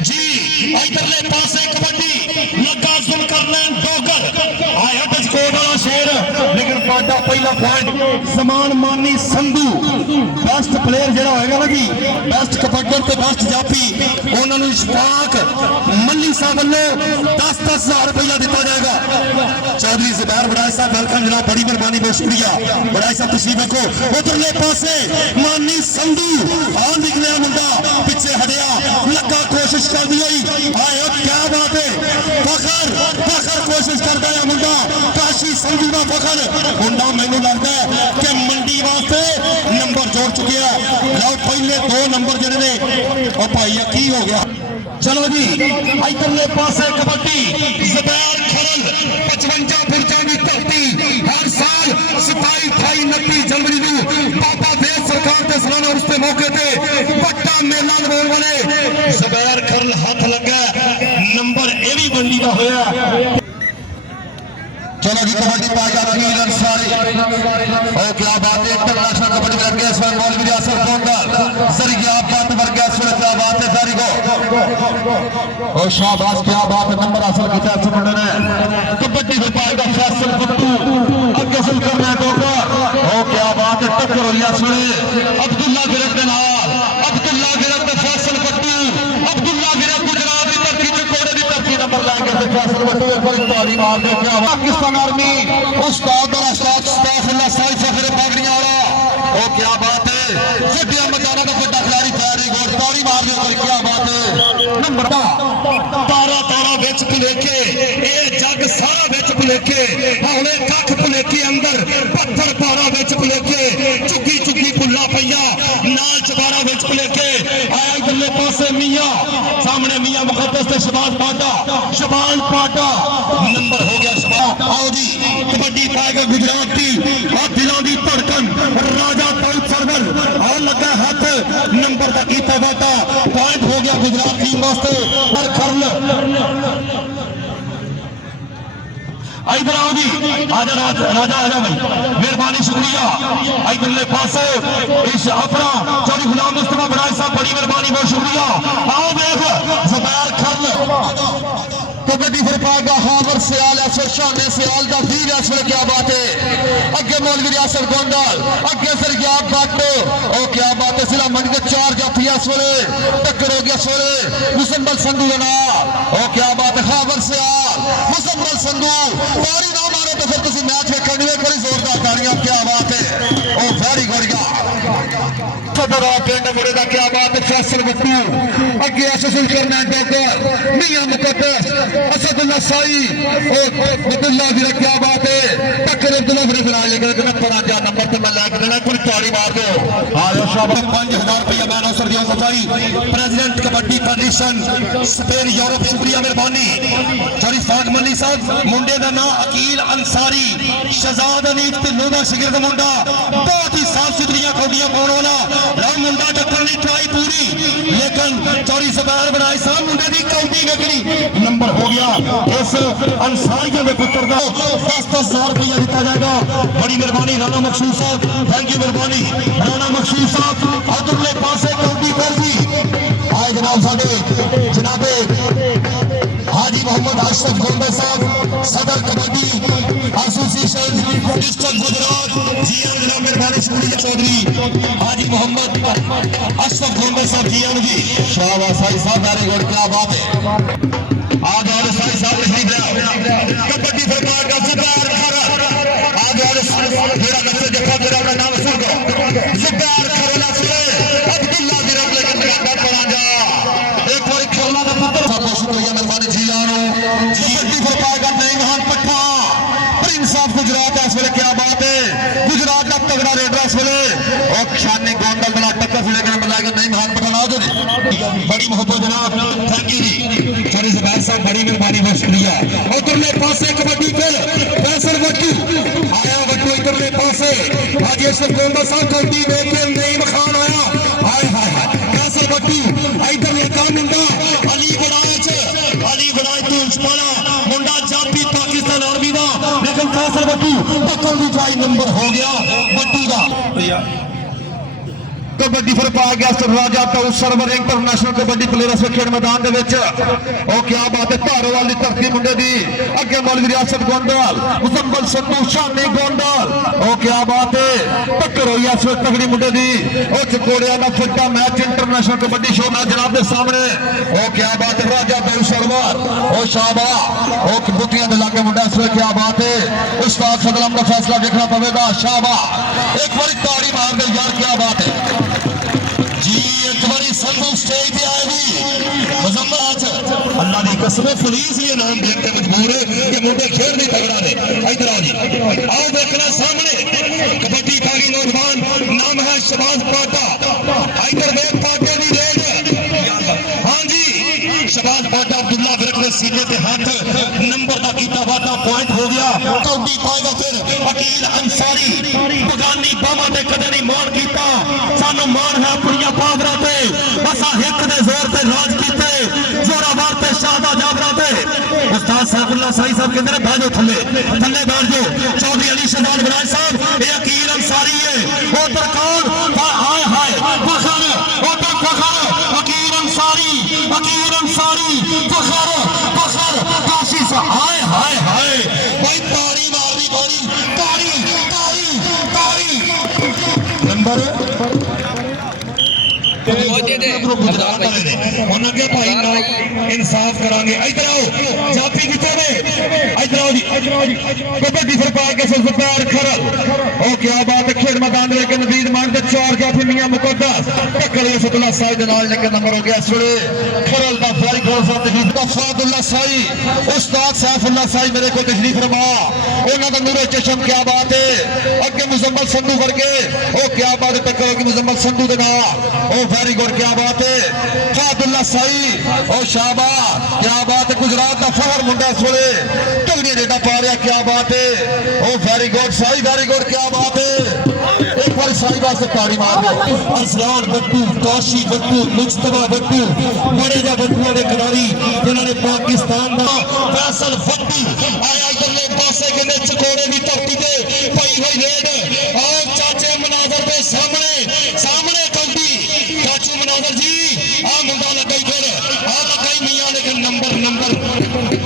जी इधरले पासे कबड्डी लगा जुल्करनैन डोगर आया टचकोट वाला शेर लेकिन पाटा पहला पॉइंट समान मानी संधू बेस्ट प्लेयर जेड़ा होएगा ना जी बेस्ट कबड्डर ते बेस्ट जाफी उन्होंने इशफाक मल्ली साहब वालों 10,000 रुपया दिता जाएगा। चौधरी जुबैर बड़ाई साहब वेलकम जनाब, बड़ी मेहरबानी, बहुत शुक्रिया बड़ाई साहब, तशरीफ रखो। उधरले पासे मानी संधू आ निकलिया मुंडा पिछे हटिया लगा कोशिश कर दी आए क्या बात है फखर फखर कोशिश करता है मुंडा काशी संधू का फखर मुंडा मैनू लगता है कि मंडी वास्ते नंबर जोड़ चुके हैं। लो पहले 2 नंबर जड़े ने भाई की हो गया। चलो जी इधरले पासे कबड्डी जुबैर खरल 55 बुर्जा की धरती हर साल 27, 28, 29 जनवरी को बाबा देव सरकार के सालाना उस मौके पे बड़ा मेला लगाने वाले जुबैर खरल हाथ लगा नंबर ये भी मंडी का होया। चलो जी कबड्डी पाएगा अकील अंसारी और क्या बात है इंटरनेशनल कबड्डी लग गया इसमें मौलवी यासर गोंडल सरिया बात वर्ग गया इसमें क्या बात है सारी को और शाबाश क्या बात है नंबर हासिल किया इस मुंडे ने। कबड्डी में पाएगा फैसल गुट्टू अगे सुन करना होगा ओ क्या बात है टक्कर हो गया इसमें अब्दुल्ला गिरफ्त के नाल अब्दुल्ला गिरफ्त फैसल गुट्टू अब्दुल्ला गिरफ्त गुजरात की धरती से कोड़े की धरती नंबर लाएंगे तो फैसल गुट्टू एक बार ताली मार दो। क्या पाकिस्तान आर्मी उस्ताद और उस्ताद स्टाफुल्लाह साई फखर पगड़ियां वाला ओ क्या बात है सिद्धिया मचाना का बड़ा खिलाड़ी तैयारी गोल ताली मार दो पर क्या बात है नंबर 12 विच भुलेखे ए जग सारा विच भुलेखे हौले कख भुलेखे अंदर पत्थर 12 विच भुलेखे चुकी चुकी भुल्ला पईया नाल 12 विच भुलेखे आया इधरले पासे मियां सामने मियां मुकद्दस ते शबान पाटा नंबर हो गया शबान। आओ जी कबड्डी पाएगा गुजरात की और दिलों की धड़कन राजा दाऊद सरवर और लगा हाथ नंबर का कीता बाटा पॉइंट हो गया गुजरात टीम वास्ते। और खरल इधर आओ जी आजा राजा आजा भाई मेहरबानी शुक्रिया इधरले पासे इस अपना चौधरी गुलाम मुस्तफा बड़ाई साहब बड़ी मेहरबानी बहुत शुक्रिया। आओ देख जुबैर खरल कबड्डी फिर पाएगा हावर सियाल ऐसे शाने सियाल का वीर ऐसे क्या बात है अगे मौलवी यासर गोंडल अगे सर क्या बाटो ओ क्या बात है सिला मंडी के 4 जाफिया सोले टक्कर हो गया सोले मुसम्मल संधू ना ओ क्या बात है हावर सियाल मुसम्मल संधू तारी ना मारो तो फिर तुम मैच में करनी है बड़ी जोरदार तालियां क्या बात है ओ वेरी गुड सदरा पिंड मुड़े का क्या बात है फैसल गुट्टू अगे असुल करना डॉक्टर मियां मुकद्दस असदुल्ला साई और अब्दुल्ला भी क्या बात है टक्कर अब्दुल्ला फिर बना लेकर पड़ा जा नंबर पे मैं लेके देना पूरी ताली मार दो। आयो शाबाश 5,000 रुपया मैं नौसर दिया सफाई president kabaddi federation Spain Europe शुक्रिया मेहरबानी चौधरी फाक मल्ली साहब मुंडे का नाम अकील अंसारी शहजाद अनीक ढिल्लों का शिगिरद मुंडा बहुत ही साफ सुथरिया कौडियां पाने वाला लो मुंडा टक्कर नहीं ट्राई पूरी लेकिन चौधरी जुबैर बनाई साहब मुंडे की कौडी गगड़ी नंबर हो गया इस अंसारियों के पुत्र का 10,000 रुपया दिया जाएगा। बड़ी मेहरबानी राणा मकसूद साहब थैंक यू मेहरबानी राणा मकसूद साहब अदुल्ले पासे कौडी कर दी आए जनाब साडे जनाबे हाजी मोहम्मद अशरफ गोंडल साहब सदर कबड्डी एसोसिएशन डिस्ट्रिक्ट गुजरात जी जनाब मेहरबानी शुक्रिया चौधरी हाजी मोहम्मद अशरफ गोंडल साहब जी शाबाश साई साहब वेरी गुड क्या बात है आगे वाले साई साहब तशरीफ लाओ कबड्डी सरकार का जुबैर खरल आगे वाले मेरा नंबर देखो मेरा का नाम सुन दो जुबैर खरल अब्दुल्ला गिरफ्त लेकिन गाड़ा पड़ा जा एक बार खेलना का पुत्र बहुत शुक्रिया मेहरबानी जी यारो कबड्डी सरकार का नईमान पट्टा प्रिंस ऑफ गुजरात इस वेले क्या बात है गुजरात का तगड़ा रेडर इस वेले और शानी गोंडल बना टक्कर से लेकर मिलाकर नईमान पट्टा लाओ जी बड़ी मोहब्बत जनाब थैंक यू जी चौधरी जुबैर साहब बड़ी मेहरबानी बहुत शुक्रिया। और तुमने पासे कबड्डी फिर फैसल वट्टू आया वट्टू इधरले पासे हाजी अशरफ गोंडल साहब कबड्डी लेके नईम खान आया हाय हाय हाय फैसल वट्टू इधरले का मुंडा अली बड़ाई तू उस्माना मुंडा जापी पाकिस्तान आर्मी का लेकिन फैसल वट्टू टक्कर भी जाई नंबर हो गया वट्टू का कबड्डी फिर पा गया राजा ताऊ सरवर इंटरनेशनल कबड्डी प्लेयर इस खेल मैदान दे विच ओ क्या बात है धारोवाल दी धरती मुंडे दी अगे मौलवी रियासत गोंदवाल मुजम्मल संधू शानी गोंदवाल ओ क्या बात है टक्कर होई इस वक्त तगड़ी मुंडे दी ओ चकोड़िया दा फट्टा match international kabaddi show match जनाब दे सामने ओ क्या बात है राजा ताऊ सरवर ओ शाबा ओ बुटियां दे लागे मुंडा इस वक्त क्या बात है उस्ताद सदलम दा फैसला देखना पवेगा शाबा एक बारी ताड़ी मार दे यार क्या बात है जी एक बारी संधू स्टेज पे आएगी मुजम्मल अल्लाह की कसम पुलिस ये नाम देख के मजबूर है कि मुंडे खेल नहीं तगड़ा ने इधर आओ जी आओ देखना सामने कबड्डी खाली नौजवान नाम है शबाज पाटा इधर देख पाटे की रेड हाँ जी शबाज पाटा अब्दुल्ला विरक ने सीने के हाथ नंबर का कीता वादा पॉइंट हो गया कबड्डी पाएगा फिर अकील अंसारी बगानी बाबा ने कदे नहीं मान कीता सानू मान है अपनी पावरा पे असा हिक दे जोर ते राज कीते जोरावर ते शाहदा जाबरा पे उस्ताद सैफुल्लाह साई साहब कहंदे ने बैठ जाओ थल्ले बैठ जाओ चौधरी अली शहजाद बराज साहब ये अकील अंसारी है उधर कौन हाय हाय फखर उधर फखर अकील अंसारी फखर फखर काशी से हाय हाय हाय भाई ताड़ी मारनी पड़ी ताड़ी नंबर गुजरात वाले ने उन्होंने भाई ना इंसाफ करांगे इधर आओ जाफी कितने में इधर आओ जी कबड्डी फिर पा के जुबैर खरल ओ क्या बात है खेल मैदान में के नदीद मान के चार जाफी मियां मुकद्दस टक्कर ये सतुल्ला साई दे नाल लेके नंबर हो गया इस वेले खरल दा वेरी गुड फॉर तकलीफ का फादुल्ला साई उस्ताद सैफुल्लाह साई मेरे को तशरीफ फरमा उन्हां दा नूरे चशम क्या बात है अगे मुजम्मल संधू करके ओ क्या बात है टक्कर होगी मुजम्मल संधू दे नाल ओ वेरी गुड क्या बात है फादुल्ला साई ओ शाबा क्या बात है गुजरात का फहर मुंडा इस वेले तगड़ी डेटा पा रहा क्या बात है oh very good Sai very good क्या बात है एक बार साई वास्ते ताड़ी मार दो अरसलान बट्टू काशी बट्टू मुस्तफा बट्टू बड़े जा बट्टू दे खिलाड़ी जिन्होंने पाकिस्तान का फैसल फट्टी आया इधरले पासे के चकोड़े की धरती पे पई हुई रेड आओ चाचे मनाजर के सामने कौडी चाचू मनाजर जी आ मुंडा लगाई फिर आ लगाई मियां लेकिन नंबर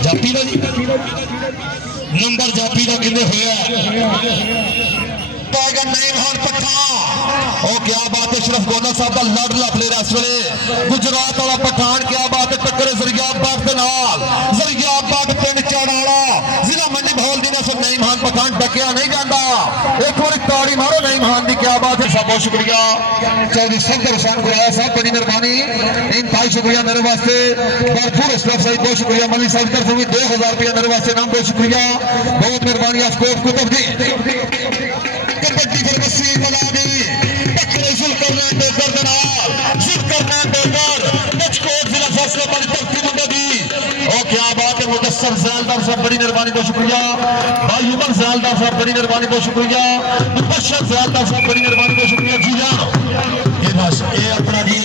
जापी दा जी नंबर जापी दा किने होया टाइगर नईमान पठान ओ क्या बात है शरफ गोना साहब का लाडला प्लेयर इस वेले गुजरात वाला पठान क्या बात है टक्कर जरियाबाद के नाल जरियाबाद पिंड चढ़ाड़ा जिला मंडी भौल दी ने नईमान पठान डकिया नहीं जाता एक बार ताड़ी मारो नईमान दी क्या बात है सब बहुत शुक्रिया चौधरी सफदर हुसैन गुराया साहब बड़ी मेहरबानी इंतहाई शुक्रिया मेरे वास्ते भरपूर इस्लाफ साहब बहुत शुक्रिया मलिक साहब की तरफ भी 2000 रुपया मेरे वास्ते नाम बहुत शुक्रिया बहुत मेहरबानी अफकोट कुतुब दी कबड्डी फिर वसीम बना दी टक्कर जुल्करनैन बेकर दे नाल जुल्करनैन बेकर मचकोट जिला फैसला बड़ी धरती मुंडे दी ओ क्या बात है मुदस्सर ज़ैलदार साहब बड़ी मेहरबानी बहुत शुक्रिया भाई उमर ज़ैलदार साहब बड़ी मेहरबानी बहुत शुक्रिया मुबशर ज़ैलदार साहब बड़ी मेहरबानी बहुत शुक्रिया जी जान ये बस ये अपना जी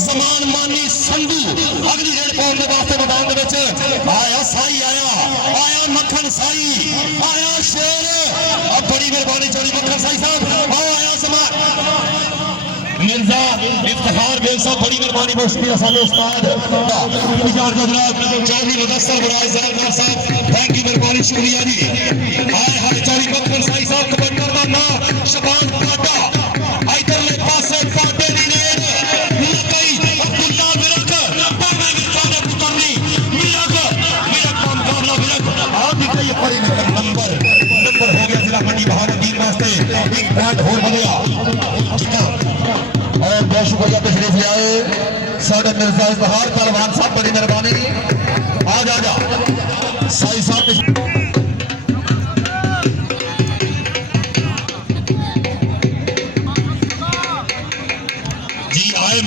जमान मानी संधू अगली रेड पाउंड के वास्ते मैदान दे विच आया साई आया मक्खन साई आया शेर अब बड़ी मेहरबानी चौधरी मक्खन साई साहब आया जमान मिर्जा इफ्तिखार बेग साहब बड़ी मेहरबानी बहुत शुक्रिया साले उस्ताद इजाज़त जनाब चौधरी मुदस्सर बराज ज़ैलदार साहब थैंक यू मेहरबानी शुक्रिया जी हाय चौधरी मक्खन साई साहब कबड्डर दा नाम शबाज पाटा इधरले पासे पाटे दी रेड लकई अब्दुल्ला विरक बाबे विरका ने पुतरनी विरक का मुकाबला विरक आप दिखाइए ये पड़ी नंबर हो गया जिला मंडी बहादुर वास्ते एक पॉइंट हो गया और बहुत शुक्रिया तशरीफ ले आए साढ़े मिर्जा इजहार पहलवान साहब बड़ी मेहरबानी आ साई साहब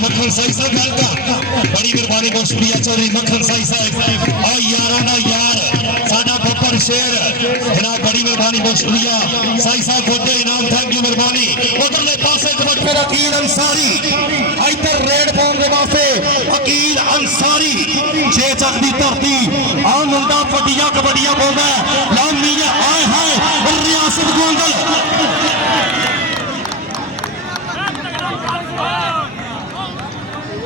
मक्खन साई साहब बड़ी मेहरबानी बहुत शुक्रिया चौधरी मक्खन साई साहब और याराना यार साडा बब्बर शेर जनाब बड़ी मेहरबानी बहुत शुक्रिया साई साहब को दे इनाम थैंक यू मेहरबानी उधरले पासे कबड्डी अकील अंसारी इधर रेड पाउंड के वास्ते अकील अंसारी छे चक दी धरती आ मुंडा फटिया कबड्डियां बोलदा लामिया आए हाय रियासत गोंदल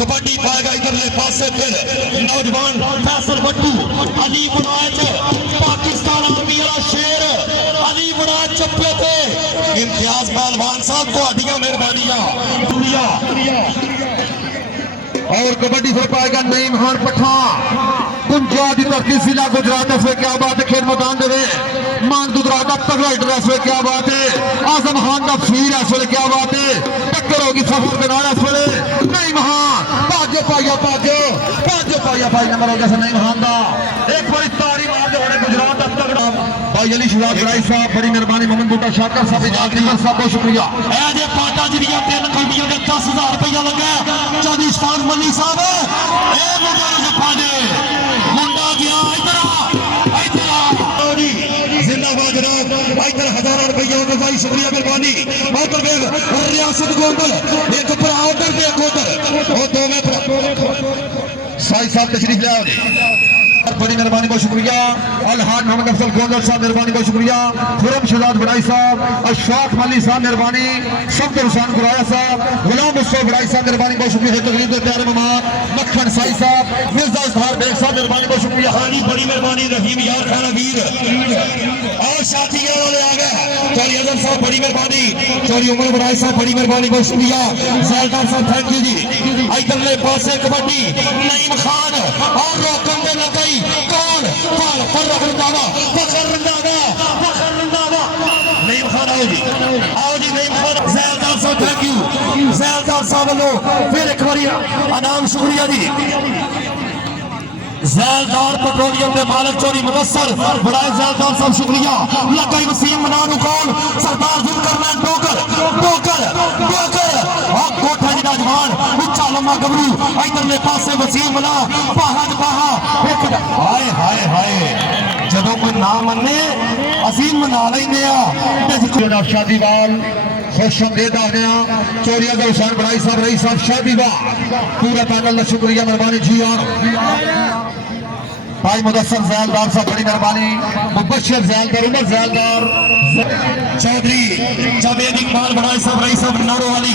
कबड्डी पाएगा इधरले पासे फिर नौजवान फैसल भट्टू अली बुनाच पाकिस्तान आर्मी वाला शेर अली बुनाच चप्पे थे इम्तियाज पहलवान साहब को हड्डियां मेहरबानियां और कबड्डी से पाएगा नईम खान पठान पंजाब की धरती जिला गुजरात से क्या बात है खेल मैदान दे मान गुजरात का तगड़ा हिटर है क्या बात है आजम खान का फीर है इसलिए क्या बात है टक्कर होगी सफर के नारा इसलिए नईम खान पाजो पाया भाई नंबर हो गया नईम खान का एक बड़ी तारी मार दे गुजरात का तगड़ा भाई अली शिवाब राय साहब बड़ी मेहरबानी मोहम्मद बूटा शाकर साहब इजाज लीवर साहब बहुत शुक्रिया ए पाटा जिहड़ियां 3 कलमियां दे 10,000 रुपया लगा चौधरी स्टार मल्ली साहब ए मुंडा ने जफा दे मुंडा गया इधर जिंदाबाद जनाब इधर हजारों रुपया हो भाई शुक्रिया मेहरबानी बहुत रियासत गोंदल एक भरा उधर दे उधर वो दो में साई साहब तशरीफ ले आओ बड़ी मेहरबानी बहुत शुक्रिया अलहाज मोहम्मद अफजल गोंदल साहब मेहरबानी बहुत शुक्रिया खुरम शहजाद बड़ाई साहब अशफाक मल्ली साहब मेहरबानी सफदर हुसैन गुराया साहब गुलाम मुस्तफा बड़ाई साहब मेहरबानी बहुत शुक्रिया तकरीब के प्यारे मेहमान मक्खन साई साहब मिर्जा इजहार बेग साहब मेहरबानी बहुत शुक्रिया हाजी बड़ी मेहरबानी रहीम यार खाना वीर और साथियों वाले आ गए चौधरी अजम साहब बड़ी मेहरबानी चौधरी उमर बड़ाई साहब बड़ी मेहरबानी बहुत शुक्रिया जैलदार साहब थैंक यू जी इधरले पासे कबड्डी नईम खान और रोकन दे लगाई कौन फर्रख रंधावा नईम खान आओ जी नईम खान जैलदार साहब थैंक यू जैलदार साहब वालों फिर एक बार अनाम शुक्रिया जी जैलदार पेट्रोलियम के मालिक चौधरी मुदस्सर बड़ाए जैलदार साहब शुक्रिया लगाई वसीम मनानू कौन सरदार जुल्करनैन टोकर और कोठा जी नौजवान उच्चा लम्मा गबरू इधरले पासे वसीम मना पाहा एक हाय जदों कोई ना मन्ने असीं मना लैंदे आ शादीवाल खुश आमदेद आखते हैं चौधरी अजहर हुसैन बड़ाई साहब रईस साहब शादीवाल पूरा पैनल का शुक्रिया मेहरबानी जी और भाई मुदस्सर जैलदार साहब बड़ी मेहरबानी मुबश्शिर जैलदार उमर जैलदार चौधरी जावेद इकबाल बड़ाई साहब रईस साहब नारो वाली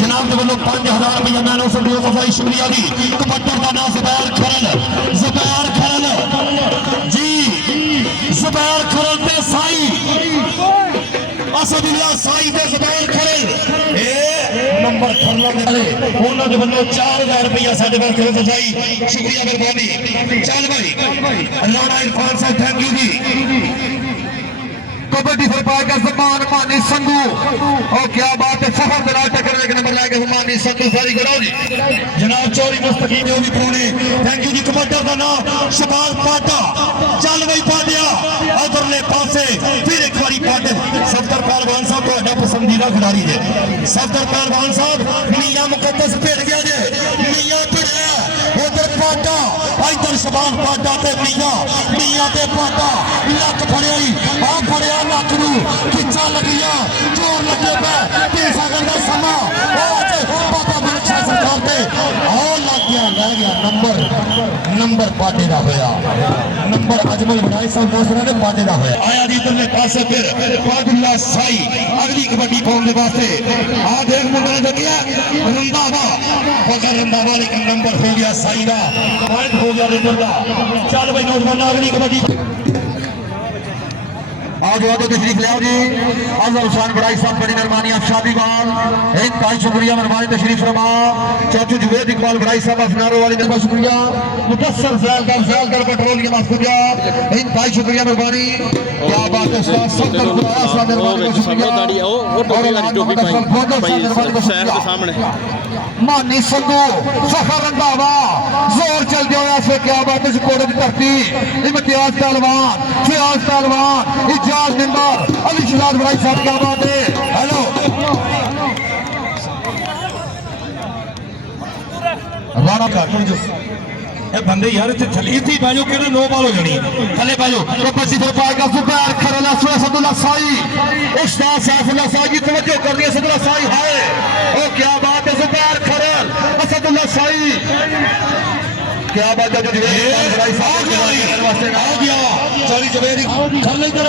जनाब के वालों 5,000 रुपया मैंने उसे दियो भाई शुक्रिया जी कबड्डर का नाम जुबैर खरल जी जुबैर खरल पे साई असदुल्ला साई दे जुबैर खरल ए नंबर खरला वाले उन्हां दे वल्लों 4,000 रुपया साडे वास्ते सजाई शुक्रिया मेहरबानी चल भाई राणा इरफान साहब थैंक यू जी कबड्डी फिर पाएगा जमान मानी संगू और क्या बात है फखर दिला टक्कर एक नंबर लाएगा मानी संगू सारी करो जी जनाब चौधरी मुस्तकीम जो भी पुराने थैंक यू जी कबड्डर का नाम शबाज पाटा चल भाई पाटिया उधरले पासे फिर एक बारी पाटे सफदर पहलवान साहब ਤੁਹਾਡਾ पसंदीदा खिलाड़ी है सफदर पहलवान साहब मियां मुकद्दस भेड़ गया जे मियां भिड़िया उधर पाटा इधर शबाज पाटा ते मियां ते पाटा लक फड़िया आ फड़िया लक नू खिच्चा लगिया जोर लगे पे 30 सेकंड का समा पाटा बख्शा सरकार ते और लग गया रह गया नंबर पाटे दा होया नंबर अजमल बनाई साहब मोसरा ने पाटे दा होया आया जी इधरले पासे फिर फादुल्ला साई अगली कबड्डी पाने वास्ते आ देख मुंडा ने गया रंधावा पकड़ रंधावा लेकिन नंबर हो गया साई दा पॉइंट हो गया इधर दा चल भाई नौजवान अगली कबड्डी आज वादो तशरीफ ले आओ जी अजहर हुसैन बड़ाई साहब बड़ी मेहरबानी आप शादीवाल इंतहाई शुक्रिया मेहरबानी तशरीफ फरमा चाचू जुवेद इकबाल बड़ाई साहब अफनारो वाली का शुक्रिया मुदस्सर जैलदार पेट्रोलियम शुक्रिया इंतहाई शुक्रिया मेहरबानी क्या बात है उस्ताद सफदर गुराया साहब मेहरबानी का शुक्रिया और मोहम्मद अफजल गोंदल साहब मेहरबानी का शुक्रिया मानी संगू फखर रंधावा जोर चल दिया से क्या बात है कोड़े की धरती इम्तियाज पहलवान फियाज पहलवान इजाज नंबर अली शिवाब बड़ाई साहब क्या बात है हेलो राणा का ए बंदे यार इत्थे थली थी बाजो केड़ा नो बाल हो जानी थले बाजो तो पसी फिर पाएगा जुबैर खरल असदुल्ला साई उस्ताद सैफुल्लाह साई की तवज्जो कर रही है असदुल्ला साई है ओ क्या बात है जुबैर खरल असदुल्ला साई क्या बात है आ गया चौधरी जुबैर खरल इधर